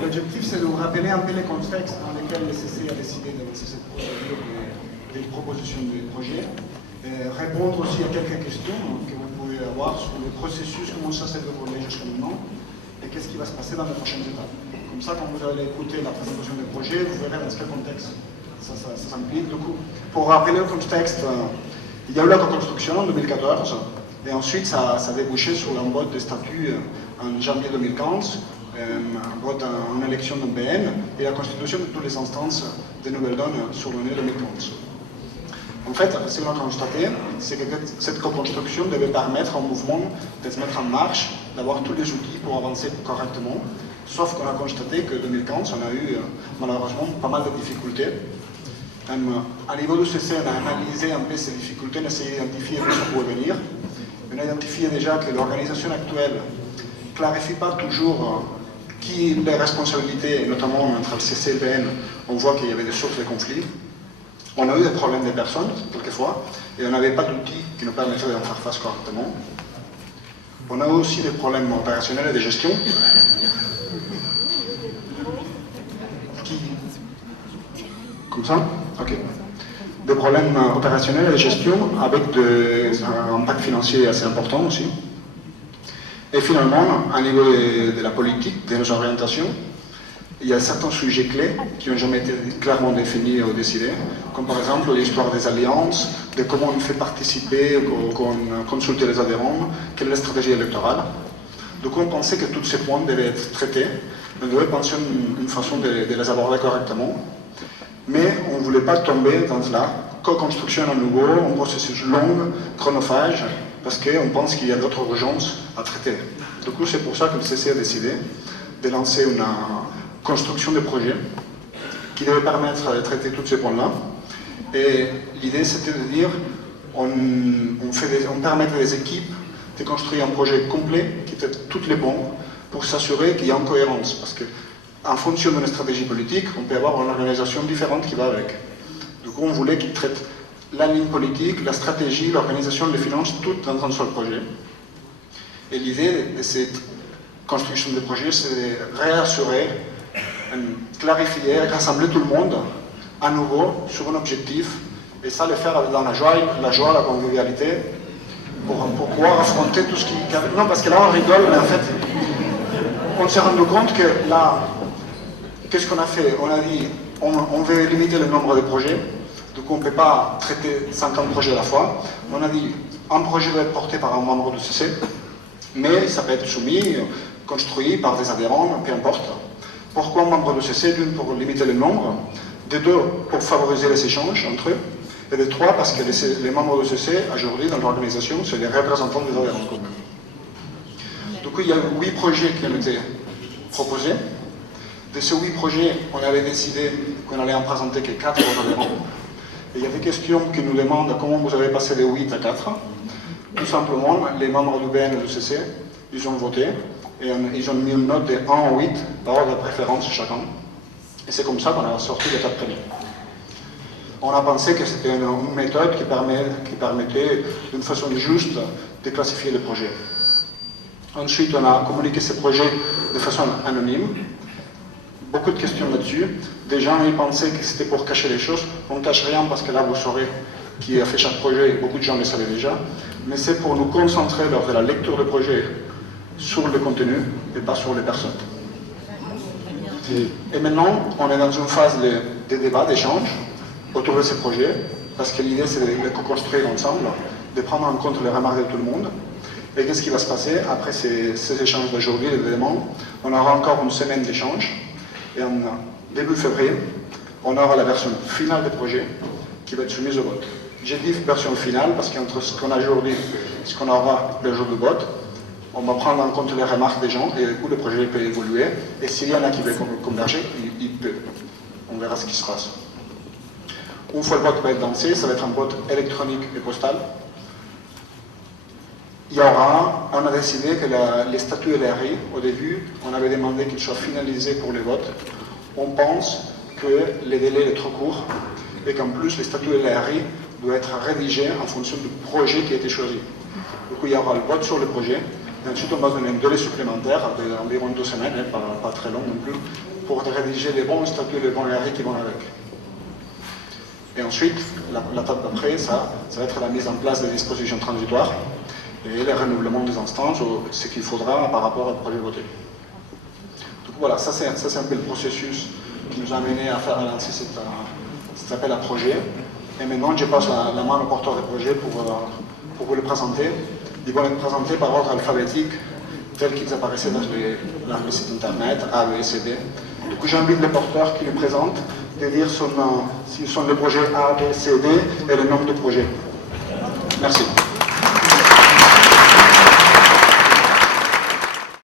L'objectif, c'est de vous rappeler un peu les contextes dans lesquels le CC a décidé de lancer cette procédure des propositions de projet, répondre aussi à quelques questions que vous pouvez avoir sur le processus, comment ça s'est déroulé jusqu'à maintenant, et qu'est-ce qui va se passer dans les prochaines étapes. Comme ça, quand vous allez écouter la présentation du projet, vous verrez dans quel contexte ça s'implique. Du coup, pour rappeler le contexte, il y a eu la reconstruction en 2014, et ensuite ça a débouché sur un vote de statut en janvier 2015, un vote en élection d'un BN, et la constitution de toutes les instances de Nouvelle-Donne sur l'année 2015. En fait, ce qu'on a constaté, c'est que cette reconstruction devait permettre au mouvement de se mettre en marche, d'avoir tous les outils pour avancer correctement. Sauf qu'on a constaté que 2015, on a eu malheureusement pas mal de difficultés. À niveau du CC, on a analysé un peu ces difficultés, on a essayé d'identifier ce qui pouvait venir. On a identifié déjà que l'organisation actuelle ne clarifie pas toujours qui les responsabilités, notamment entre le CC et le BN. On voit qu'il y avait des sources de conflits. On a eu des problèmes de personnes, quelquefois, et on n'avait pas d'outils qui nous permettaient d'en faire face correctement. On a eu aussi des problèmes opérationnels et de gestion. Comme ça? Ok. Des problèmes opérationnels et de gestion avec un impact financier assez important aussi. Et finalement, à niveau de la politique, de nos orientations, il y a certains sujets clés qui n'ont jamais été clairement définis ou décidés, comme par exemple l'histoire des alliances, de comment on fait participer, consulter les adhérents, quelle est la stratégie électorale. Donc on pensait que tous ces points devaient être traités, on devait penser une façon de les aborder correctement, mais on ne voulait pas tomber dans la co-construction à nouveau, un processus long, chronophage, parce qu'on pense qu'il y a d'autres urgences à traiter. Du coup, c'est pour ça que le CC a décidé de lancer une construction de projet qui devait permettre de traiter tous ces points-là. Et l'idée, c'était de dire, on permet à des équipes de construire un projet complet qui traite toutes les points pour s'assurer qu'il y a une cohérence. Parce qu'en fonction d'une stratégie politique, on peut avoir une organisation différente qui va avec. Du coup, on voulait qu'ils traitent la ligne politique, la stratégie, l'organisation, les finances, tout dans un seul projet. Et l'idée de cette construction de projet, c'est de réassurer, clarifier, rassembler tout le monde à nouveau sur un objectif, et ça le faire dans la joie, la convivialité, pour pouvoir affronter tout ce qui... Non, parce que là on rigole, mais en fait, on s'est rendu compte que là, qu'est-ce qu'on a fait? On a dit, on veut limiter le nombre de projets, du coup on ne peut pas traiter 50 projets à la fois. On a dit, un projet doit être porté par un membre du CC, mais ça peut être soumis, construit par des adhérents, peu importe. Pourquoi un membre du CC? D'une, pour limiter le nombre, de deux, pour favoriser les échanges entre eux, et de trois, parce que les membres du CC, aujourd'hui, dans l'organisation, c'est les représentants des adhérents communs. Du coup, il y a 8 projets qui ont été proposés. De ces 8 projets, on avait décidé qu'on allait en présenter que 4 aux adhérents. Et il y a des questions qui nous demandent comment vous avez passé de 8 à 4. Tout simplement, les membres du BN et du CC, ils ont voté, et ils ont mis une note de 1 à 8 par ordre de préférence chacun. Et c'est comme ça qu'on a sorti les 4 premiers. On a pensé que c'était une méthode qui permettait d'une façon juste de classifier les projets. Ensuite, on a communiqué ces projets de façon anonyme. Beaucoup de questions là-dessus. Des gens ils pensaient que c'était pour cacher les choses. On ne cache rien parce que là, vous saurez qui a fait chaque projet, beaucoup de gens le savaient déjà. Mais c'est pour nous concentrer lors de la lecture du projet sur le contenu et pas sur les personnes. Et maintenant, on est dans une phase de débat, d'échange autour de ces projets, parce que l'idée c'est de les co-construire ensemble, de prendre en compte les remarques de tout le monde. Et qu'est-ce qui va se passer après ces échanges d'aujourd'hui, évidemment? On aura encore une semaine d'échange, et en début février, on aura la version finale des projets qui va être soumise au vote. J'ai dit version finale parce qu'entre ce qu'on a aujourd'hui et ce qu'on aura le jour du vote, on va prendre en compte les remarques des gens et du coup le projet peut évoluer. Et s'il y en a qui veulent converger, il peut. On verra ce qui se passe. Une fois le vote va être lancé, ça va être un vote électronique et postal. On a décidé que les statuts LRI, au début, on avait demandé qu'ils soient finalisés pour les votes. On pense que les délais sont trop courts et qu'en plus les statuts LRI doivent être rédigés en fonction du projet qui a été choisi. Du coup, il y aura le vote sur le projet, Et ensuite, on va donner un délai supplémentaire d'environ 2 semaines, hein, pas très long non plus, pour rédiger les bons statuts et les bons RRI qui vont avec. Et ensuite, l'étape d'après, ça va être la mise en place des dispositions transitoires et le renouvellement des instances, ce qu'il faudra par rapport au projet voté. Donc voilà, ça c'est un peu le processus qui nous a amené à lancer cet appel à projet. Et maintenant, je passe la main au porteur de projet pour vous le présenter. Ils vont être présentés par ordre alphabétique, tels qu'ils apparaissaient dans le site internet, A, B, C, D. Du coup, j'invite les porteurs qui le présentent de dire s'ils sont les projets A, B, C, D et le nombre de projets. Merci.